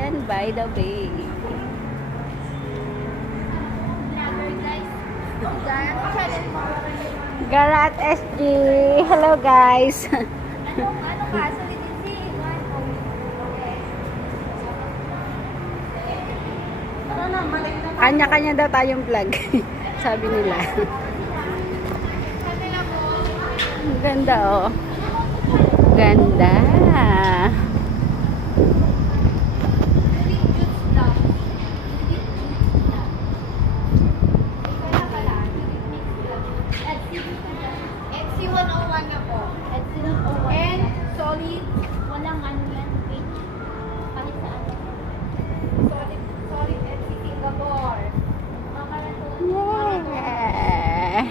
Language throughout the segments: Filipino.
Garden by the Bay. Garat SG. Hello guys. Kanya-kanya daw tayong vlog. Sabi nila. Ang ganda oh. Ganda. XC101 nga po. And solid. Walang ano yan. Kahit sa ano. Solid XC Singapore. Yeah.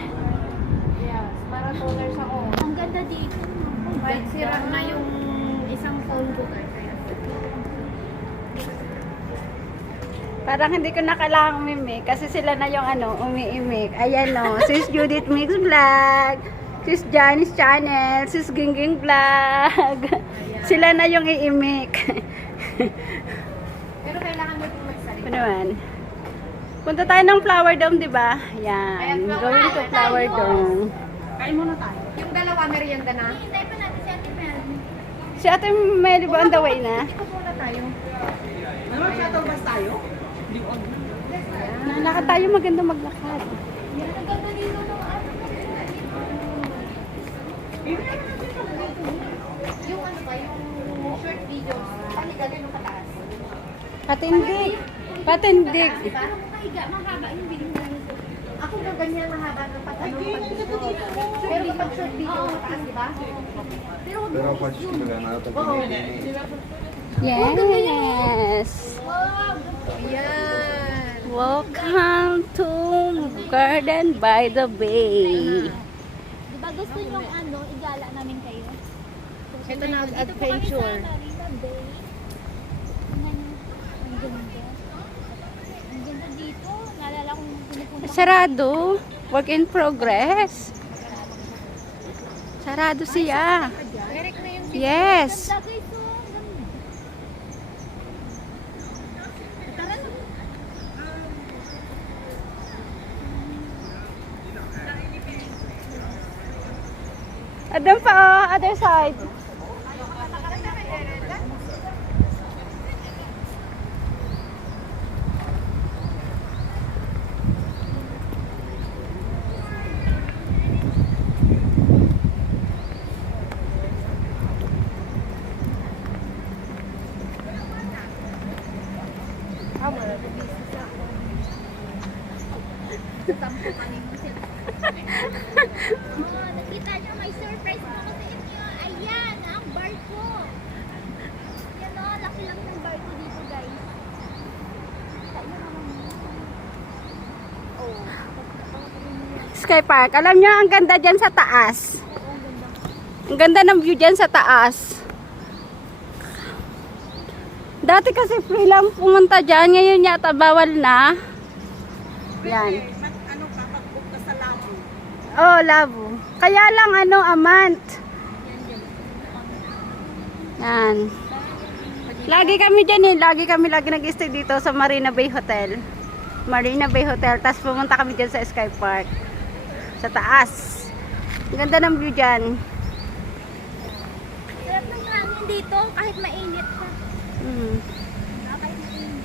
Yes, marathoner siya ko. Ang ganda dito. Kahit sira na yung isang phone ko kaya. Parang hindi ko na kailangang umimik kasi sila na yung ano, umiimik. Ayan o, Sis Judith Mix Vlog, Sis Janice Channel, Sis Gingging Vlog. Sila na yung iimik. Pero kailangan mo itong magsalita. Ano naman? Punta tayo ng Flower Dome, di ba? Yan, going to Flower Dome. Kain muna tayo. Yung dalawa, merienda na. Hintay pa natin si Ate Mel. Si Ate Mel, ba on the way na? Iko muna tayo. Ano, shuttle bus tayo? Nalakad tayo, maganda maglakad. Ang ganda dito ng ano. Yung ano ba, yung short videos. Panigalan yung kataas. Patindig. Patindig. Diba? Mahiga, mahaba yung video na nito. Ako na ganyan mahaba ng pag-ano. Pero pag short video, mataas, diba? Pero pag magana ito Yes. Ayan. Welcome to Garden by the Bay. Diba gusto nyo ano, igala namin kayo? Ito na adventure. Marina Bay. Ang ganda. Ang ganda dito. Naalala ko nung pinupunta ko. Sarado. Work in progress. Sarado siya. Eric na yung Yes. Ganda guys, oh. Ang ganda. Tara na. Adam pa, oh, other side. Nakita nyo, may surprise ko sa inyo. Ayan, ang barko. Yan o, laki lang ng barko dito guys. Kita nyo naman. Oh. Sky Park. Alam nyo, ang ganda dyan sa taas. Ang ganda ng view dyan sa taas. Dati kasi free lang pumunta dyan. Ngayon yata bawal na. Yan. Ano, papag-book ka sa Labu. Oh, Labo. Kaya lang ano, Amant. Yan. Lagi kami dyan eh. Lagi nag-stay dito sa Marina Bay Hotel. Marina Bay Hotel. Tapos pumunta kami dyan sa Sky Park. Sa taas. Ang ganda ng view dyan. Sarap ng hangin dito kahit mainit pa. Mm. Kahit mainit.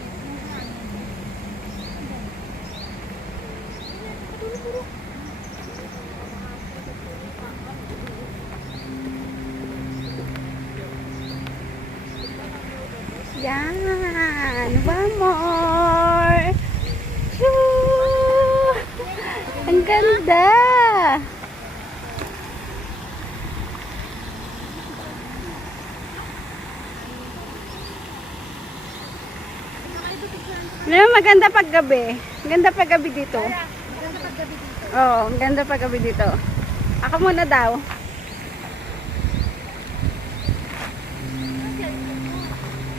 Yan. One more. Choo! Ang ganda. Maganda pag gabi. Ganda pag gabi dito. Oo, ang ganda pag gabi dito. Ako muna daw.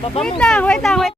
Wait lang, wait lang, wait.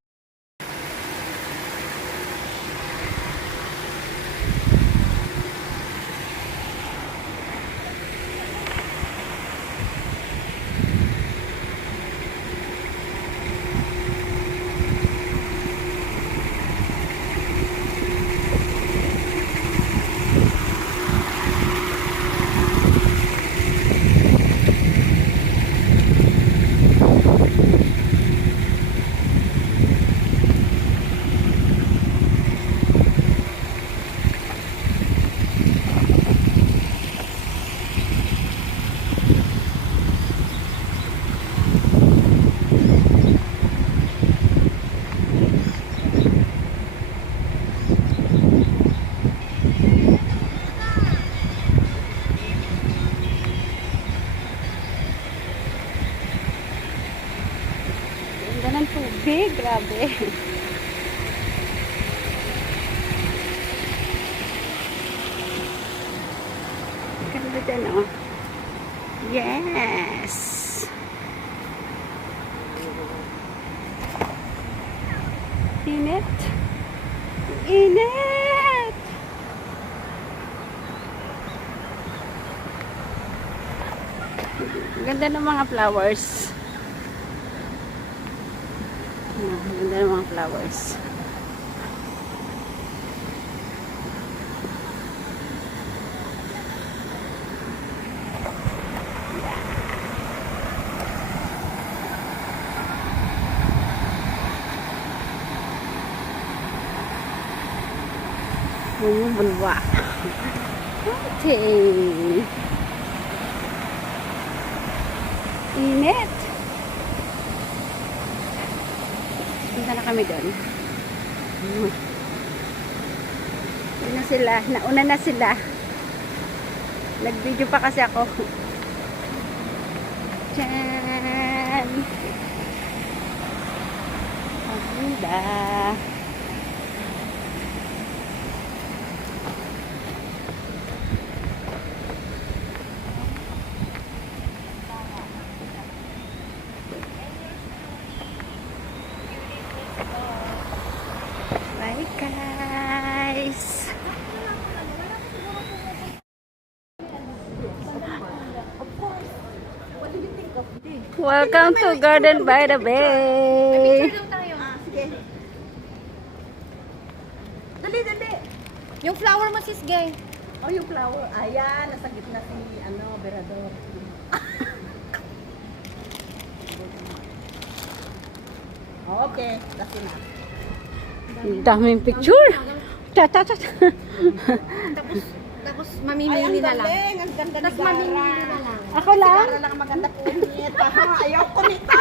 Yan o. Yes! Init! Init! Ganda ng mga flowers. Ganda ng mga flowers. Bumubulwa. Okay. Init. Punta na kami doon. Yun na sila. Nauna na sila. Nag-video pa kasi ako. Diyan. Ang ganda. Bye guys. Welcome to Garden by the Bay. Dali, dali. Yung flower mo, sis Gay. Oh, yung flower. Ayan, nasa gitna si, Berador. Okay, that's enough. Ang daming picture. Ta ta ta. Tapos Ay, mamimili na lang. galing. Ang ganda ni Tapos mamimili Gara. na lang. Ako lang. Gara lang ang maganda punit. Ayaw ko nito.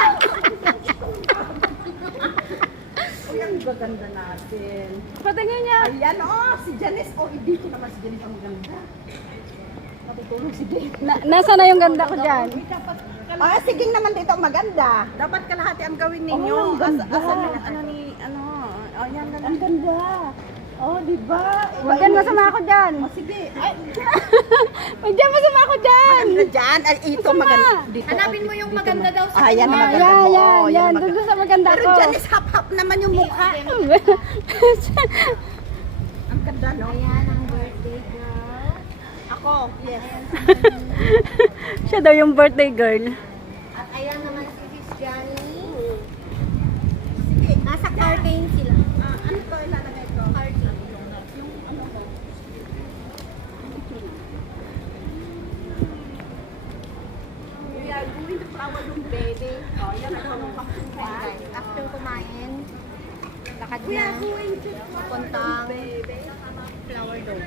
Uy, ang gaganda natin. Patingin niya. Ayan, oh, si Janice. Oh, dito naman si Janice ang maganda. Matutulog si Janice. Nasa na yung ganda ko dyan? Ah, sige naman dito maganda. Dapat kalahati ang gawin ninyo. Oh, ang ganda. Ayan na Ang ganda. Oh, di ba? Huwag dyan, masama ako dyan. Oh, sige. Ay, Huwag dyan, masama ako dyan. maganda dyan. Ay, ito maganda. Dito, Hanapin mo yung dito maganda daw sa Ayan na Ah, maganda. yan, mo. yan, yan. ang Doon maganda. sa maganda Pero ko. Janice, hap-hap naman yung mukha. Ang ganda, no? Ayan ang birthday girl. Ako, yes. Siya daw yung birthday girl. At ayan naman si Sis Johnny. Nasa curtain sila. Ano to ilalagay ko? Curtain. We are going to flower room, baby. Oh, yan ang Guys, after kumain, lakad We na are going to papuntang flower dome.